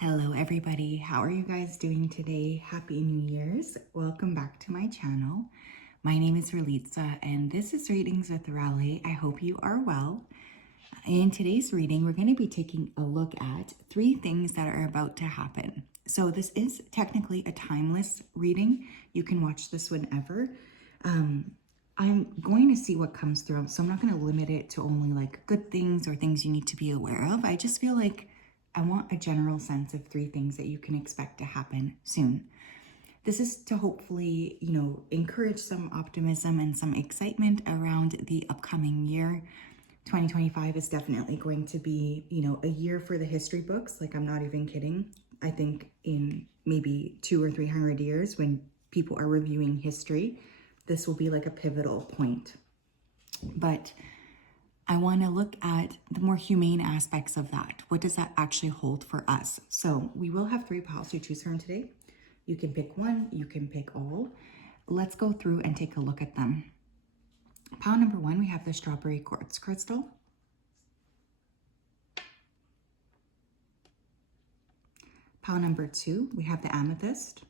Hello everybody, how are you guys doing today? Happy New Year's. Welcome back to my channel. My name is Ralitza and this is Readings with Rali. I hope you are well. In today's reading, we're going to be taking a look at 3 things that are about to happen. So this is technically a timeless reading. You can watch this whenever. I'm going to see what comes through, so I'm not going to limit it to only like good things or things you need to be aware of. I just feel like I want a general sense of 3 things that you can expect to happen soon. This is to hopefully, encourage some optimism and some excitement around the upcoming year. 2025 is definitely going to be, a year for the history books. Like, I'm not even kidding. I think in maybe 200 or 300 years, when people are reviewing history, this will be like a pivotal point. But I want to look at the more humane aspects of that. What does that actually hold for us? So we will have 3 piles to choose from today. You can pick one, you can pick all. Let's go through and take a look at them. Pile number 1, we have the strawberry quartz crystal. Pile number 2, we have the amethyst.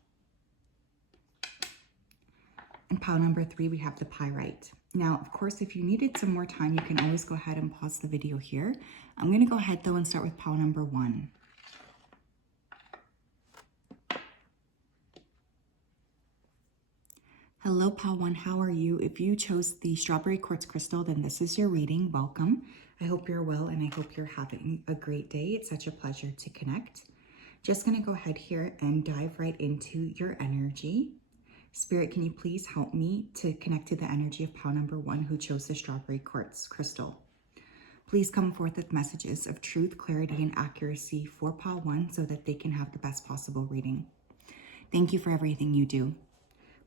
And pile number 3, we have the pyrite. Now, of course, if you needed some more time, you can always go ahead and pause the video here. I'm going to go ahead, though, and start with pile number 1. Hello, pile 1. How are you? If you chose the strawberry quartz crystal, then this is your reading. Welcome. I hope you're well, and I hope you're having a great day. It's such a pleasure to connect. Just going to go ahead here and dive right into your energy. Spirit, can you please help me to connect to the energy of pile number 1 who chose the strawberry quartz crystal? Please come forth with messages of truth, clarity, and accuracy for pile 1 so that they can have the best possible reading. Thank you for everything you do.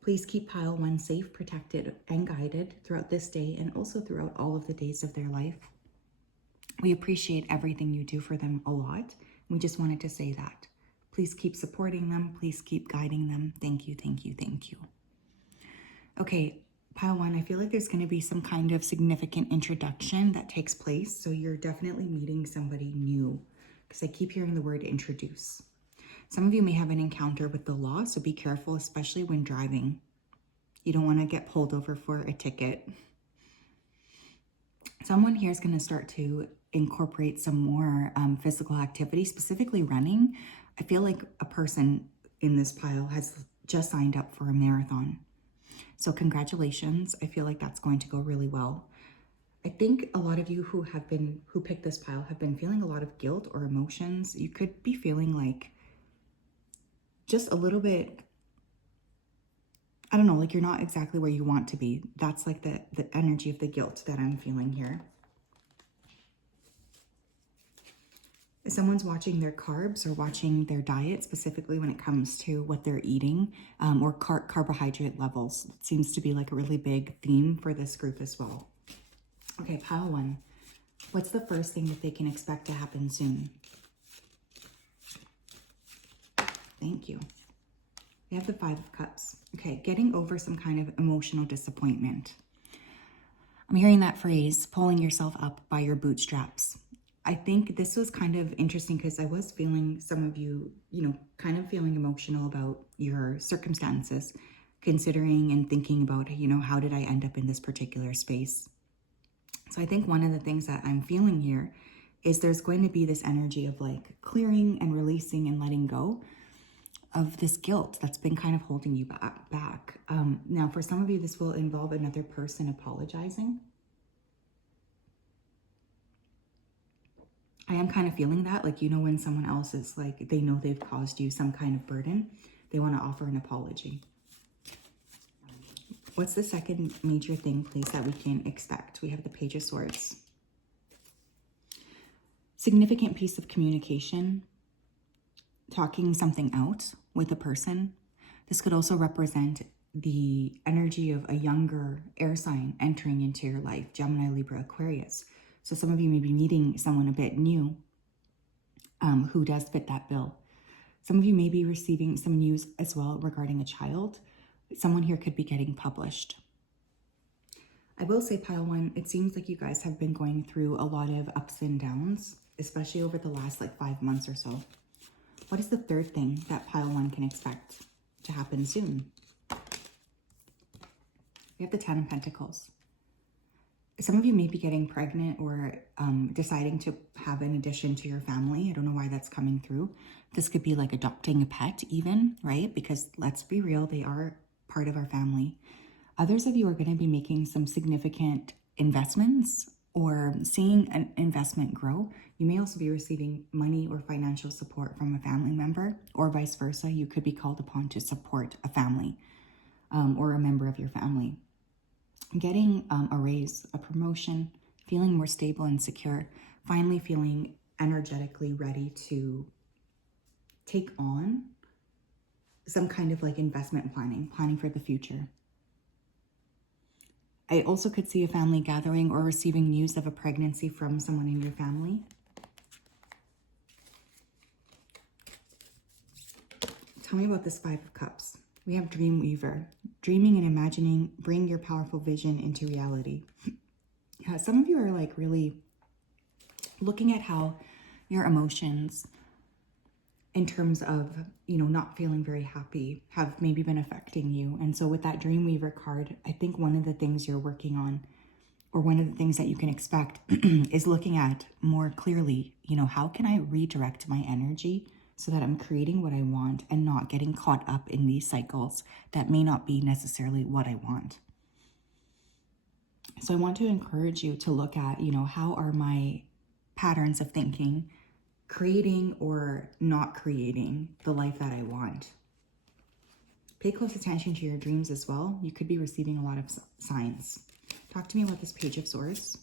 Please keep pile 1 safe, protected, and guided throughout this day and also throughout all of the days of their life. We appreciate everything you do for them a lot. We just wanted to say that. Please keep supporting them. Please keep guiding them. Thank you, thank you, thank you. Okay, pile 1, I feel like there's going to be some kind of significant introduction that takes place. So you're definitely meeting somebody new because I keep hearing the word introduce. Some of you may have an encounter with the law, so be careful, especially when driving. You don't want to get pulled over for a ticket. Someone here is going to start to incorporate some more physical activity, specifically running. I feel like a person in this pile has just signed up for a marathon. So congratulations. I feel like that's going to go really well. I think a lot of you who picked this pile have been feeling a lot of guilt or emotions. You could be feeling like just a little bit, I don't know, like you're not exactly where you want to be. That's like the energy of the guilt that I'm feeling here. If someone's watching their carbs or watching their diet, specifically when it comes to what they're eating or carbohydrate levels, it seems to be like a really big theme for this group as well. Okay, pile 1. What's the first thing that they can expect to happen soon? Thank you. We have the 5 of Cups. Okay, getting over some kind of emotional disappointment. I'm hearing that phrase, pulling yourself up by your bootstraps. I think this was kind of interesting because I was feeling some of you, kind of feeling emotional about your circumstances, considering and thinking about, how did I end up in this particular space? So I think one of the things that I'm feeling here is there's going to be this energy of like clearing and releasing and letting go of this guilt that's been kind of holding you back. Now, for some of you, this will involve another person apologizing. I am kind of feeling that, like, when someone else is like, they know they've caused you some kind of burden, they want to offer an apology. What's the second major thing, please, that we can expect? We have the Page of Swords. Significant piece of communication, talking something out with a person. This could also represent the energy of a younger air sign entering into your life, Gemini, Libra, Aquarius. So some of you may be meeting someone a bit new who does fit that bill. Some of you may be receiving some news as well regarding a child. Someone here could be getting published. I will say, pile 1, it seems like you guys have been going through a lot of ups and downs, especially over the last 5 months or so. What is the third thing that pile 1 can expect to happen soon? We have the 10 of Pentacles. Some of you may be getting pregnant or deciding to have an addition to your family. I don't know why that's coming through. This could be like adopting a pet even, right? Because let's be real, they are part of our family. Others of you are going to be making some significant investments or seeing an investment grow. You may also be receiving money or financial support from a family member, or vice versa. You could be called upon to support a family or a member of your family. Getting a raise, a promotion, feeling more stable and secure, finally feeling energetically ready to take on some kind of like investment planning for the future. I also could see a family gathering or receiving news of a pregnancy from someone in your family. Tell me about this 5 of Cups. We have Dreamweaver. Dreaming and imagining, bring your powerful vision into reality. Some of you are like really looking at how your emotions in terms of, you know, not feeling very happy have maybe been affecting you. And so with that Dreamweaver card, I think one of the things you're working on, or one of the things that you can expect is looking at more clearly, you know, how can I redirect my energy so that I'm creating what I want and not getting caught up in these cycles that may not be necessarily what I want. So I want to encourage you to look at, you know, how are my patterns of thinking creating or not creating the life that I want. Pay close attention to your dreams as well. You could be receiving a lot of signs. Talk to me about this Page of Swords.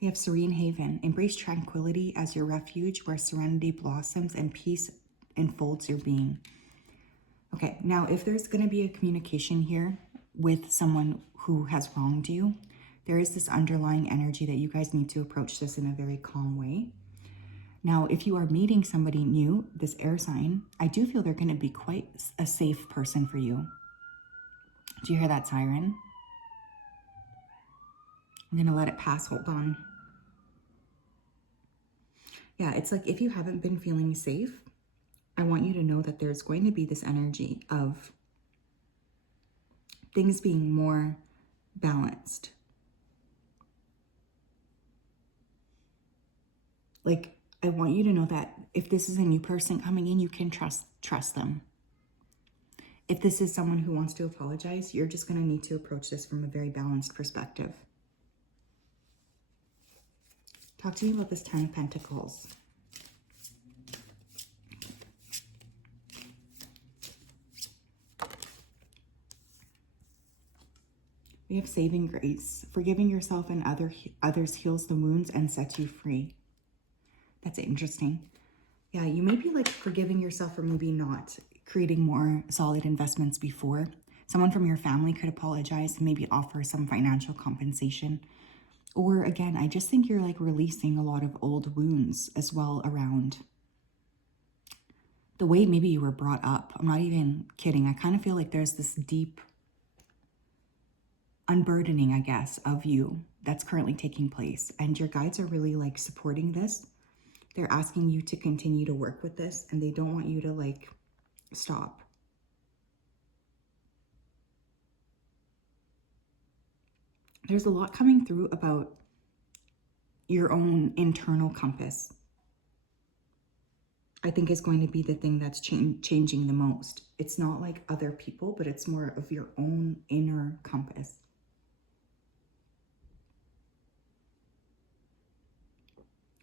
We have Serene Haven. Embrace tranquility as your refuge where serenity blossoms and peace enfolds your being. Okay, now if there's going to be a communication here with someone who has wronged you, there is this underlying energy that you guys need to approach this in a very calm way. Now, if you are meeting somebody new, this air sign, I do feel they're going to be quite a safe person for you. Do you hear that siren? I'm going to let it pass. Hold on. Yeah, it's like if you haven't been feeling safe, I want you to know that there's going to be this energy of things being more balanced. Like, I want you to know that if this is a new person coming in, you can trust them. If this is someone who wants to apologize, you're just going to need to approach this from a very balanced perspective. Talk to me about this 10 of Pentacles. We have Saving Grace. Forgiving yourself and others heals the wounds and sets you free. That's interesting. Yeah, you may be like forgiving yourself for maybe not creating more solid investments before. Someone from your family could apologize and maybe offer some financial compensation. Or again, I just think you're like releasing a lot of old wounds as well around the way maybe you were brought up. I'm not even kidding. I kind of feel like there's this deep unburdening, I guess, of you that's currently taking place. And your guides are really like supporting this. They're asking you to continue to work with this, and they don't want you to like stop. There's a lot coming through about your own internal compass. I think is going to be the thing that's changing the most. It's not like other people, but it's more of your own inner compass.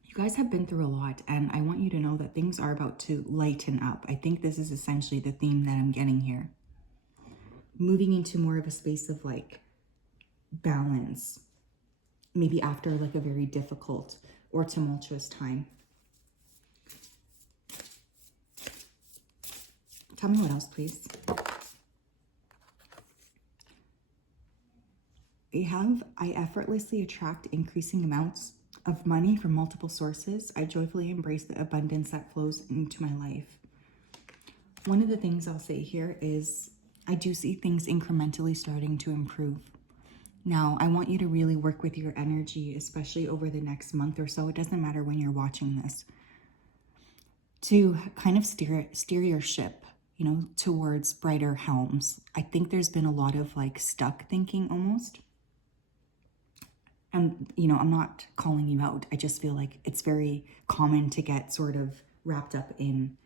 You guys have been through a lot, and I want you to know that things are about to lighten up. I think this is essentially the theme that I'm getting here. Moving into more of a space of like balance, maybe after like a very difficult or tumultuous time. Tell me what else, please. We have, I effortlessly attract increasing amounts of money from multiple sources. I joyfully embrace the abundance that flows into my life. One of the things I'll say here is I do see things incrementally starting to improve. Now, I want you to really work with your energy, especially over the next month or so. It doesn't matter when you're watching this, to kind of steer your ship, you know, towards brighter helms. I think there's been a lot of like stuck thinking almost. And, you know, I'm not calling you out. I just feel like it's very common to get sort of wrapped up in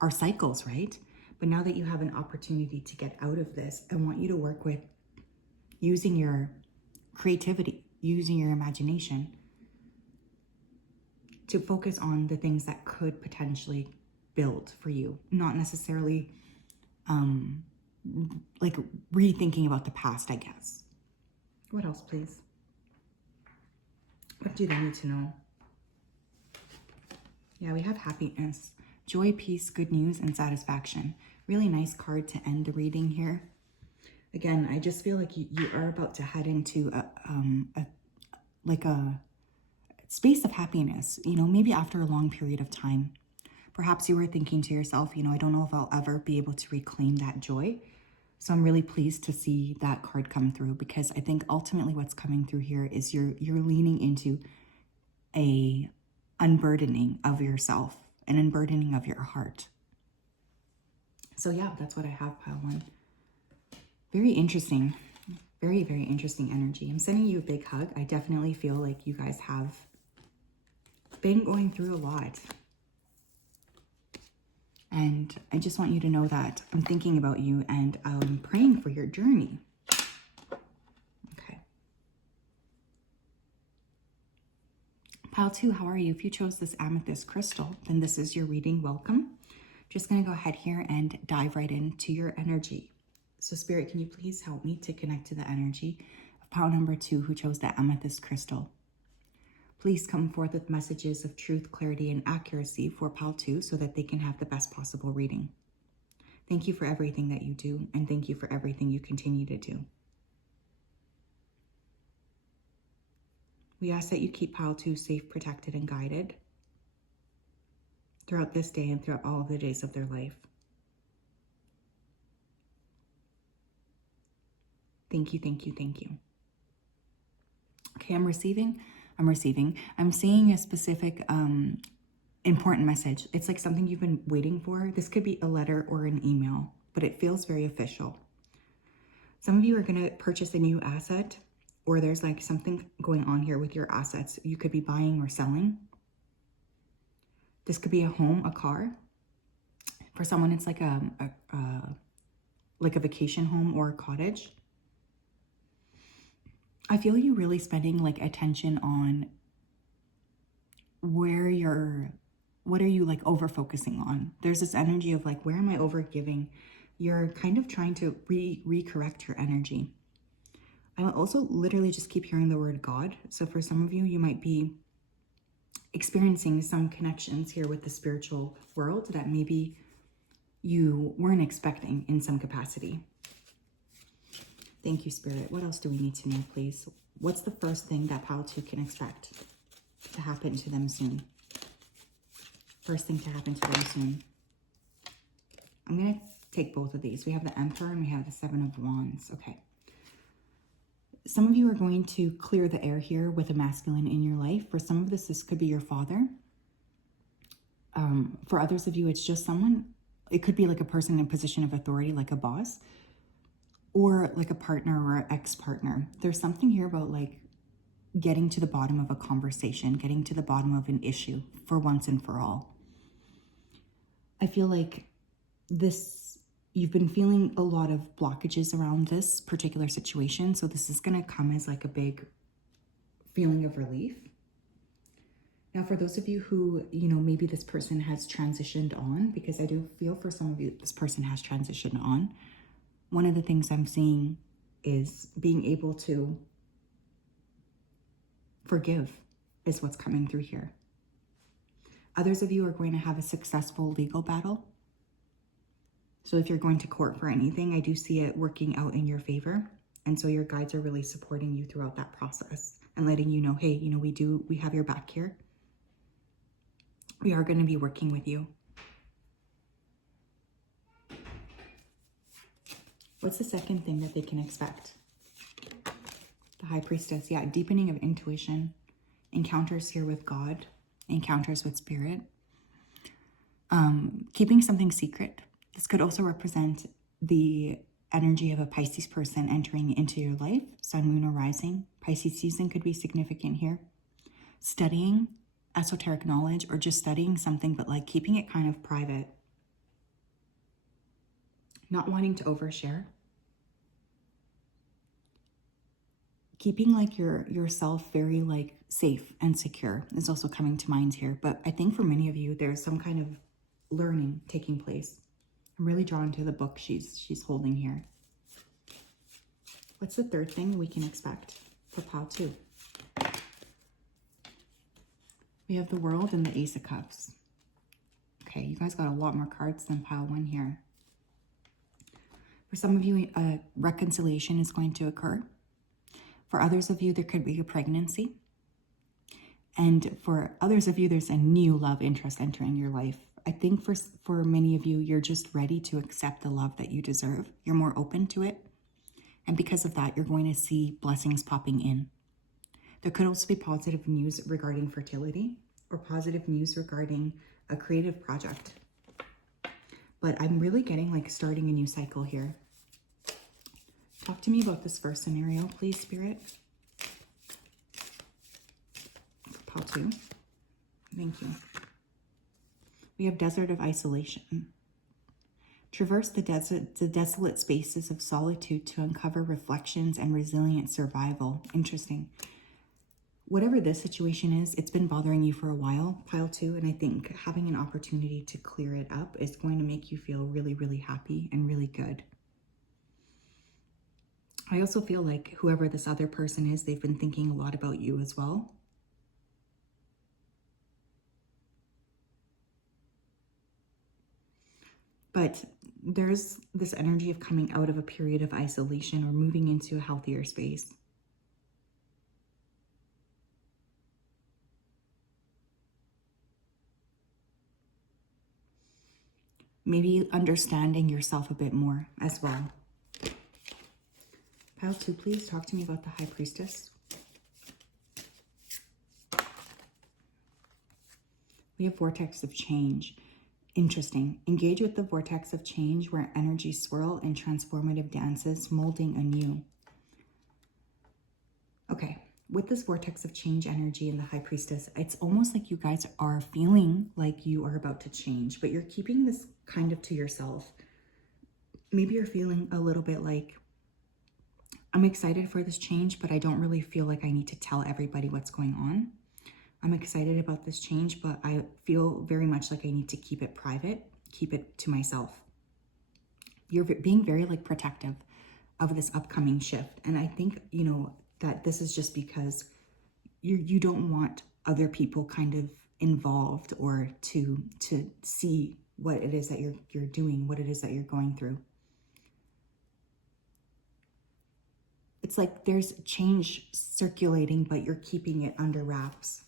our cycles, right? But now that you have an opportunity to get out of this, I want you to work with using your creativity, using your imagination to focus on the things that could potentially build for you, not necessarily like rethinking about the past, I guess. What else, please? What do they need to know? Yeah, we have happiness, joy, peace, good news, and satisfaction. Really nice card to end the reading here. Again, I just feel like you are about to head into a space of happiness, you know, maybe after a long period of time. Perhaps you were thinking to yourself, you know, I don't know if I'll ever be able to reclaim that joy. So I'm really pleased to see that card come through, because I think ultimately what's coming through here is you're leaning into a unburdening of yourself, an unburdening of your heart. So yeah, that's what I have, pile one. Very interesting. Very, very interesting energy. I'm sending you a big hug. I definitely feel like you guys have been going through a lot. And I just want you to know that I'm thinking about you and I'm praying for your journey. Okay. Pile 2, how are you? If you chose this amethyst crystal, then this is your reading. Welcome. Just going to go ahead here and dive right into your energy. So Spirit, can you please help me to connect to the energy of pile number 2 who chose the amethyst crystal? Please come forth with messages of truth, clarity, and accuracy for pile 2 so that they can have the best possible reading. Thank you for everything that you do, and thank you for everything you continue to do. We ask that you keep pile 2 safe, protected, and guided throughout this day and throughout all of the days of their life. Thank you, thank you, thank you. Okay, I'm receiving. I'm seeing a specific important message. It's like something you've been waiting for. This could be a letter or an email, but it feels very official. Some of you are going to purchase a new asset, or there's like something going on here with your assets. You could be buying or selling. This could be a home, a car. For someone, it's like a vacation home or a cottage. I feel you really spending like attention on what are you like over focusing on? There's this energy of like, where am I over giving? You're kind of trying to recorrect your energy. I also literally just keep hearing the word God. So for some of you, you might be experiencing some connections here with the spiritual world that maybe you weren't expecting in some capacity. Thank you, Spirit. What else do we need to know, please? What's the first thing that pile 2 can expect to happen to them soon? First thing to happen to them soon. I'm going to take both of these. We have the Emperor and we have the 7 of Wands. Okay. Some of you are going to clear the air here with a masculine in your life. For some of this could be your father. For others of you, it's just someone. It could be like a person in a position of authority, like a boss, or like a partner or an ex-partner. There's something here about like getting to the bottom of a conversation, getting to the bottom of an issue for once and for all. I feel like you've been feeling a lot of blockages around this particular situation. So this is going to come as like a big feeling of relief. Now, for those of you who, you know, maybe this person has transitioned on, because I do feel for some of you, this person has transitioned on. One of the things I'm seeing is being able to forgive is what's coming through here. Others of you are going to have a successful legal battle. So if you're going to court for anything, I do see it working out in your favor. And so your guides are really supporting you throughout that process and letting you know, hey, you know, we have your back here. We are going to be working with you. What's the second thing that they can expect? The High Priestess, yeah, deepening of intuition, encounters here with God, encounters with Spirit, keeping something secret. This could also represent the energy of a Pisces person entering into your life, sun, moon, or rising. Pisces season could be significant here. Studying esoteric knowledge or just studying something, but like keeping it kind of private. Not wanting to overshare. Keeping like yourself very like safe and secure is also coming to mind here. But I think for many of you, there's some kind of learning taking place. I'm really drawn to the book she's holding here. What's the third thing we can expect for pile 2? We have the World and the Ace of Cups. Okay, you guys got a lot more cards than pile 1 here. For some of you, a reconciliation is going to occur. For others of you, there could be a pregnancy. And for others of you, there's a new love interest entering your life. I think for many of you, you're just ready to accept the love that you deserve. You're more open to it. And because of that, you're going to see blessings popping in. There could also be positive news regarding fertility or positive news regarding a creative project. But I'm really getting like starting a new cycle here. Talk to me about this first scenario, please, Spirit. Pile 2. Thank you. We have Desert of Isolation. Traverse the desolate spaces of solitude to uncover reflections and resilient survival. Interesting. Whatever this situation is, it's been bothering you for a while, pile 2, and I think having an opportunity to clear it up is going to make you feel really, really happy and really good. I also feel like whoever this other person is, they've been thinking a lot about you as well. But there's this energy of coming out of a period of isolation or moving into a healthier space. Maybe understanding yourself a bit more as well. Pile 2, please talk to me about the High Priestess. We have Vortex of Change. Interesting. Engage with the vortex of change where energies swirl in transformative dances, molding anew. Okay, with this vortex of change energy in the High Priestess, it's almost like you guys are feeling like you are about to change, but you're keeping this kind of to yourself. Maybe you're feeling a little bit like, I'm excited for this change, but I don't really feel like I need to tell everybody what's going on. I'm excited about this change, but I feel very much like I need to keep it private, keep it to myself. You're being very like protective of this upcoming shift. And I think, you know, that this is just because you don't want other people kind of involved or to see what it is that you're doing, what it is that you're going through. It's like there's change circulating, but you're keeping it under wraps.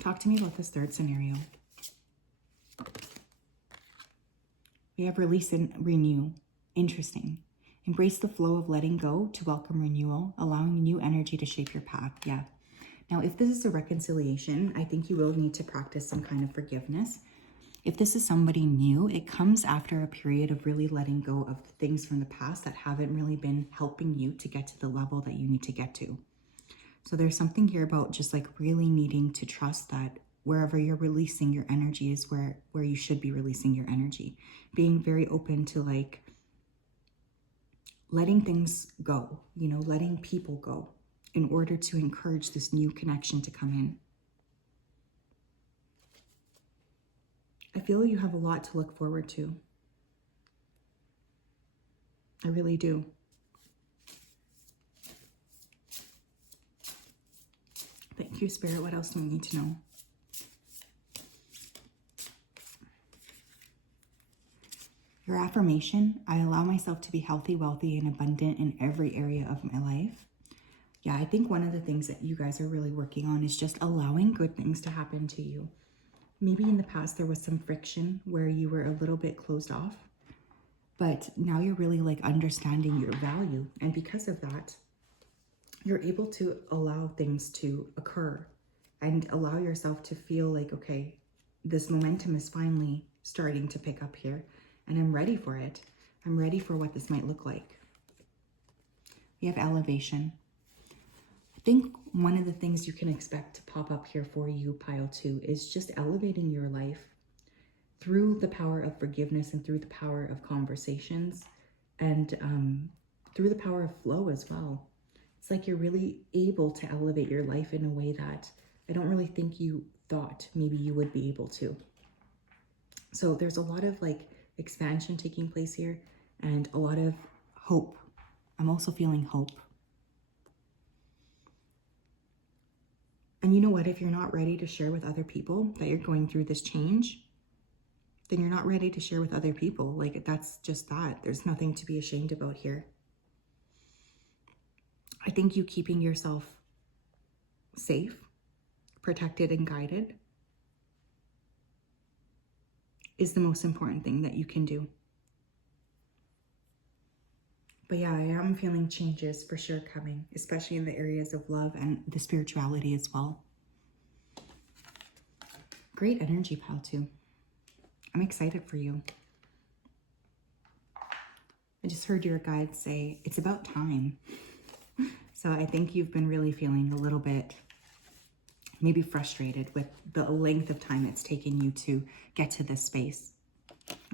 Talk to me about this third scenario. We have Release and Renew. Interesting. Embrace the flow of letting go to welcome renewal, allowing new energy to shape your path. Yeah. Now, if this is a reconciliation, I think you will need to practice some kind of forgiveness. If this is somebody new, it comes after a period of really letting go of things from the past that haven't really been helping you to get to the level that you need to get to. So there's something here about just like really needing to trust that wherever you're releasing your energy is where you should be releasing your energy. Being very open to like letting things go, you know, letting people go in order to encourage this new connection to come in. I feel you have a lot to look forward to. I really do. Thank you, Spirit. What else do we need to know? Your affirmation: I allow myself to be healthy, wealthy, and abundant in every area of my life. Yeah, I think one of the things that you guys are really working on is just allowing good things to happen to you. Maybe in the past there was some friction where you were a little bit closed off, but now you're really like understanding your value. And because of that, you're able to allow things to occur and allow yourself to feel like, okay, this momentum is finally starting to pick up here and I'm ready for it. I'm ready for what this might look like. We have elevation. I think one of the things you can expect to pop up here for you, pile 2, is just elevating your life through the power of forgiveness and through the power of conversations and through the power of flow as well. It's like you're really able to elevate your life in a way that I don't really think you thought maybe you would be able to. So there's a lot of like expansion taking place here and a lot of hope. I'm also feeling hope. And you know what? If you're not ready to share with other people that you're going through this change, then you're not ready to share with other people. Like, that's just that. There's nothing to be ashamed about here. I think you keeping yourself safe, protected, and guided is the most important thing that you can do. But yeah, I am feeling changes for sure coming, especially in the areas of love and the spirituality as well. Great energy, pile 2. I'm excited for you. I just heard your guides say, it's about time. So I think you've been really feeling a little bit maybe frustrated with the length of time it's taken you to get to this space.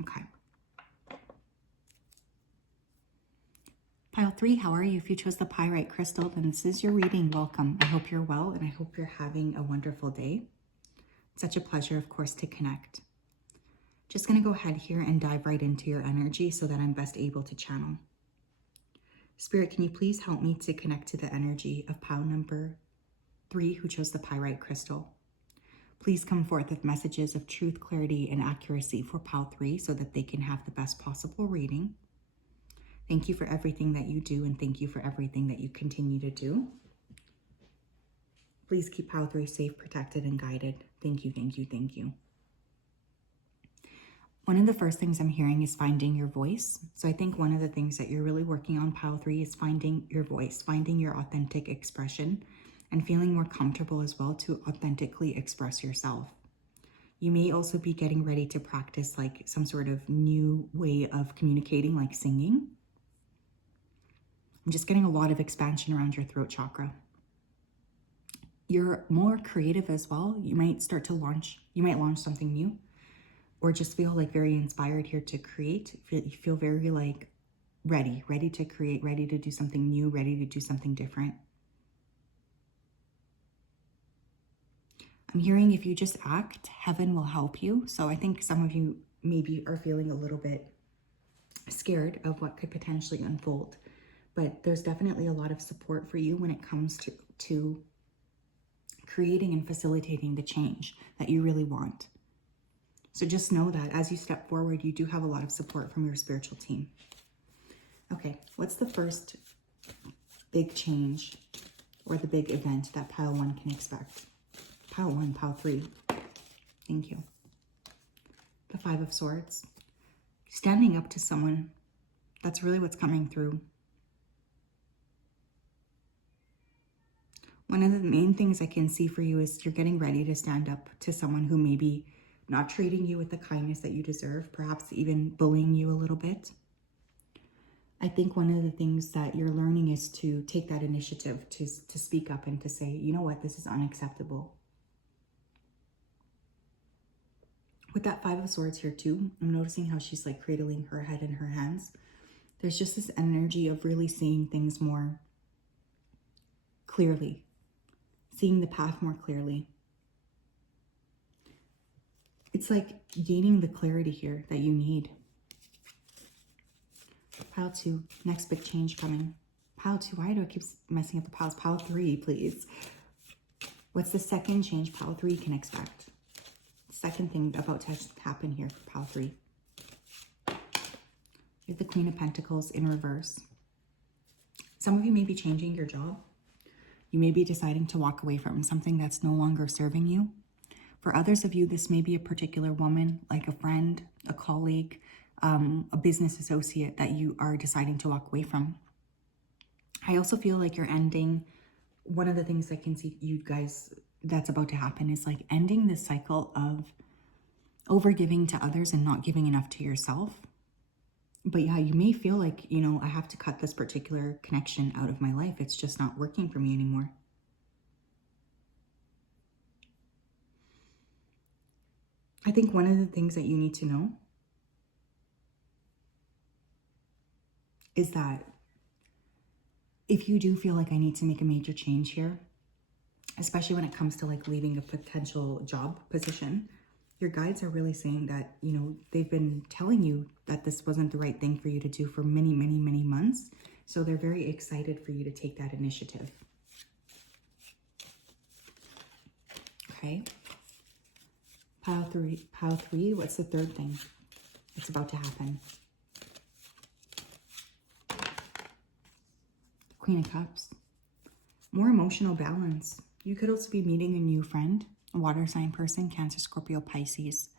Okay. Pile 3, how are you? If you chose the pyrite crystal, then this is your reading. Welcome. I hope you're well and I hope you're having a wonderful day. It's such a pleasure, of course, to connect. Just going to go ahead here and dive right into your energy so that I'm best able to channel. Spirit, can you please help me to connect to the energy of pile number 3 who chose the pyrite crystal? Please come forth with messages of truth, clarity, and accuracy for pile 3 so that they can have the best possible reading. Thank you for everything that you do and thank you for everything that you continue to do. Please keep pile 3 safe, protected, and guided. Thank you, thank you, thank you. One of the first things I'm hearing is finding your voice. So I think one of the things that you're really working on, pile 3, is finding your voice, finding your authentic expression, and feeling more comfortable as well to authentically express yourself. You may also be getting ready to practice like some sort of new way of communicating, like singing. I'm just getting a lot of expansion around your throat chakra. You're more creative as well. You might launch something new, or just feel like very inspired here to create. You feel very like ready to create, ready to do something new, ready to do something different. I'm hearing if you just act, heaven will help you. So I think some of you maybe are feeling a little bit scared of what could potentially unfold, but there's definitely a lot of support for you when it comes to creating and facilitating the change that you really want. So just know that as you step forward, you do have a lot of support from your spiritual team. Okay, what's the first big change or the big event that pile 1 can expect? Pile 1, pile 3. Thank you. The 5 of Swords. Standing up to someone. That's really what's coming through. One of the main things I can see for you is you're getting ready to stand up to someone who may be not treating you with the kindness that you deserve, perhaps even bullying you a little bit. I think one of the things that you're learning is to take that initiative to speak up and to say, you know what, this is unacceptable. With that 5 of Swords here too, I'm noticing how she's like cradling her head in her hands. There's just this energy of really seeing things more clearly, seeing the path more clearly. It's like gaining the clarity here that you need. Pile 2, next big change coming. Pile 2, why do I keep messing up the piles? Pile 3, please. What's the second change pile 3 can expect? Second thing about to happen here for pile 3. You have the Queen of Pentacles in reverse. Some of you may be changing your job. You may be deciding to walk away from something that's no longer serving you. For others of you, this may be a particular woman, like a friend, a colleague, a business associate that you are deciding to walk away from. I also feel like you're ending one of the things I can see you guys that's about to happen is like ending this cycle of overgiving to others and not giving enough to yourself. But yeah, you may feel like, you know, I have to cut this particular connection out of my life. It's just not working for me anymore. I think one of the things that you need to know is that if you do feel like I need to make a major change here, especially when it comes to like leaving a potential job position, your guides are really saying that, you know, they've been telling you that this wasn't the right thing for you to do for many, many, many months. So they're very excited for you to take that initiative. Okay. Pile three, what's the third thing that's about to happen? Queen of Cups. More emotional balance. You could also be meeting a new friend, a water sign person, Cancer, Scorpio, Pisces.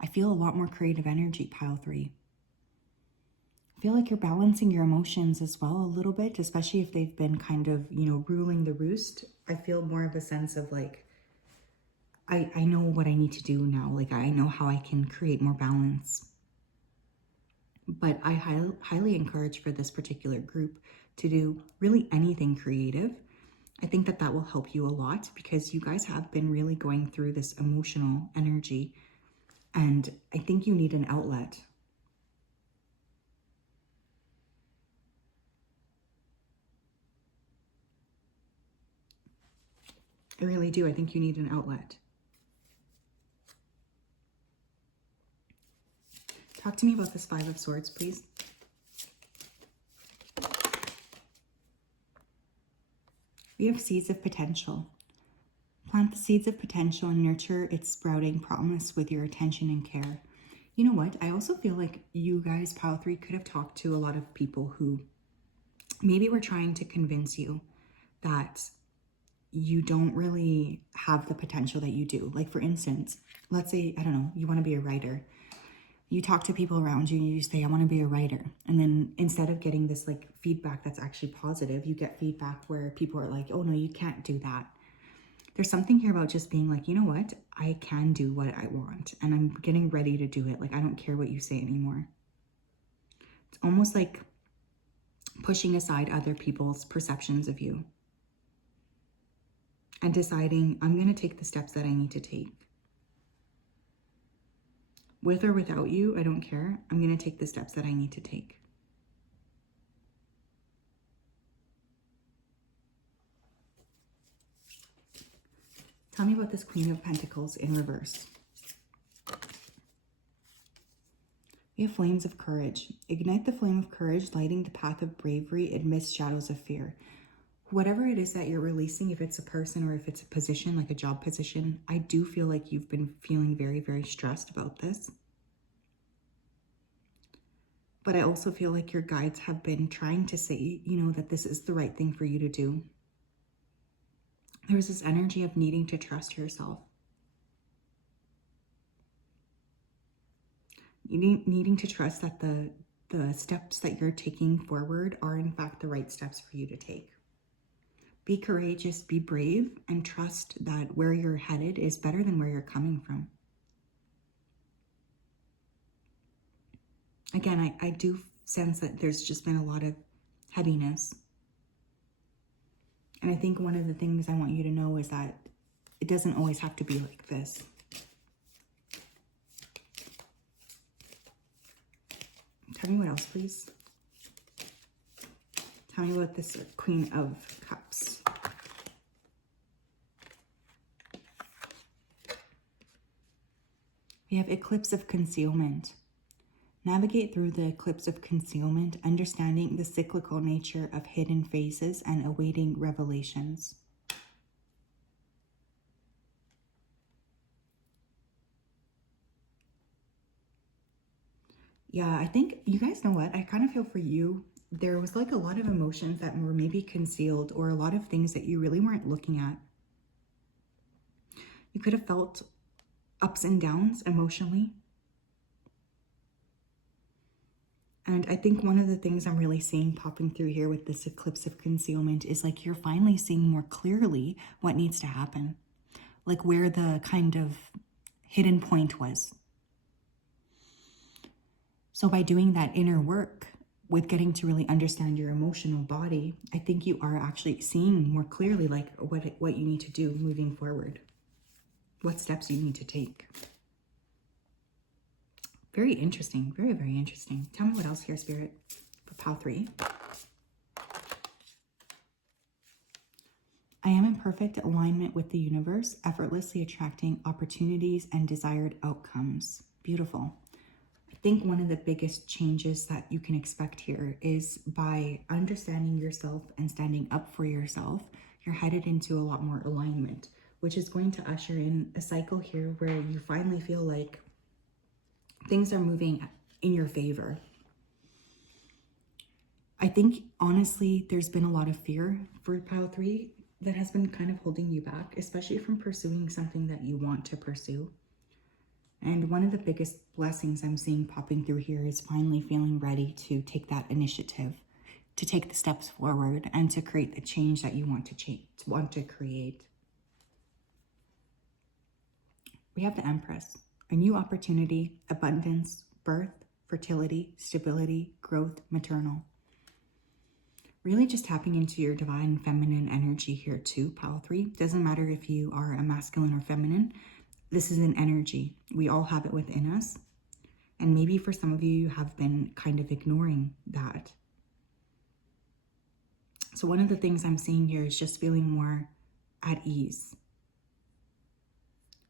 I feel a lot more creative energy, pile three. I feel like you're balancing your emotions as well a little bit, especially if they've been kind of, you know, ruling the roost. I feel more of a sense of like, I know what I need to do now. Like, I know how I can create more balance. But I highly encourage for this particular group to do really anything creative. I think that that will help you a lot because you guys have been really going through this emotional energy and I think you need an outlet. I really do. I think you need an outlet. Talk to me about this Five of Swords, please. We have seeds of potential. Plant the seeds of potential and nurture its sprouting promise with your attention and care. You know what? I also feel like you guys, pile three, could have talked to a lot of people who maybe were trying to convince you that you don't really have the potential that you do. Like, for instance, let's say, I don't know, you want to be a writer. You talk to people around you and you say, I want to be a writer. And then instead of getting this like feedback that's actually positive, you get feedback where people are like, oh no, you can't do that. There's something here about just being like, you know what? I can do what I want and I'm getting ready to do it. Like, I don't care what you say anymore. It's almost like pushing aside other people's perceptions of you and deciding, I'm going to take the steps that I need to take. With or without you, I don't care. I'm going to take the steps that I need to take. Tell me about this Queen of Pentacles in reverse. We have flames of courage. Ignite the flame of courage, lighting the path of bravery amidst shadows of fear. Whatever it is that you're releasing, if it's a person or if it's a position, like a job position, I do feel like you've been feeling very, very stressed about this. But I also feel like your guides have been trying to say, you know, that this is the right thing for you to do. There's this energy of needing to trust yourself. Needing to trust that the steps that you're taking forward are in fact the right steps for you to take. Be courageous, be brave, and trust that where you're headed is better than where you're coming from. Again, I do sense that there's just been a lot of heaviness. And I think one of the things I want you to know is that it doesn't always have to be like this. Tell me what else, please. Tell me about this Queen of Cups. We have Eclipse of Concealment. Navigate through the eclipse of concealment, understanding the cyclical nature of hidden phases and awaiting revelations. Yeah, I think, you guys know what? I kind of feel for you, there was like a lot of emotions that were maybe concealed or a lot of things that you really weren't looking at. You could have felt ups and downs emotionally. And I think one of the things I'm really seeing popping through here with this eclipse of concealment is like you're finally seeing more clearly what needs to happen. Like where the kind of hidden point was. So by doing that inner work, with getting to really understand your emotional body, I think you are actually seeing more clearly like what you need to do moving forward. What steps you need to take. Very interesting. Very, very interesting. Tell me what else here, Spirit, for pile 3. I am in perfect alignment with the universe, effortlessly attracting opportunities and desired outcomes. Beautiful. I think one of the biggest changes that you can expect here is by understanding yourself and standing up for yourself, you're headed into a lot more alignment, which is going to usher in a cycle here where you finally feel like things are moving in your favor. I think, honestly, there's been a lot of fear for pile 3 that has been kind of holding you back, especially from pursuing something that you want to pursue. And one of the biggest blessings I'm seeing popping through here is finally feeling ready to take that initiative, to take the steps forward and to create the change that you want to create. We have the Empress, a new opportunity, abundance, birth, fertility, stability, growth, maternal. Really just tapping into your divine feminine energy here too, pile 3. Doesn't matter if you are a masculine or feminine. This is an energy. We all have it within us. And maybe for some of you, you have been kind of ignoring that. So one of the things I'm seeing here is just feeling more at ease.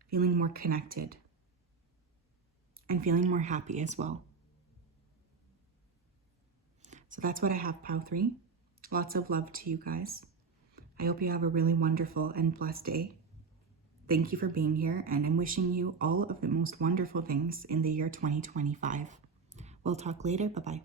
Feeling more connected. And feeling more happy as well. So that's what I have, pile 3. Lots of love to you guys. I hope you have a really wonderful and blessed day. Thank you for being here, and I'm wishing you all of the most wonderful things in the year 2025. We'll talk later. Bye-bye.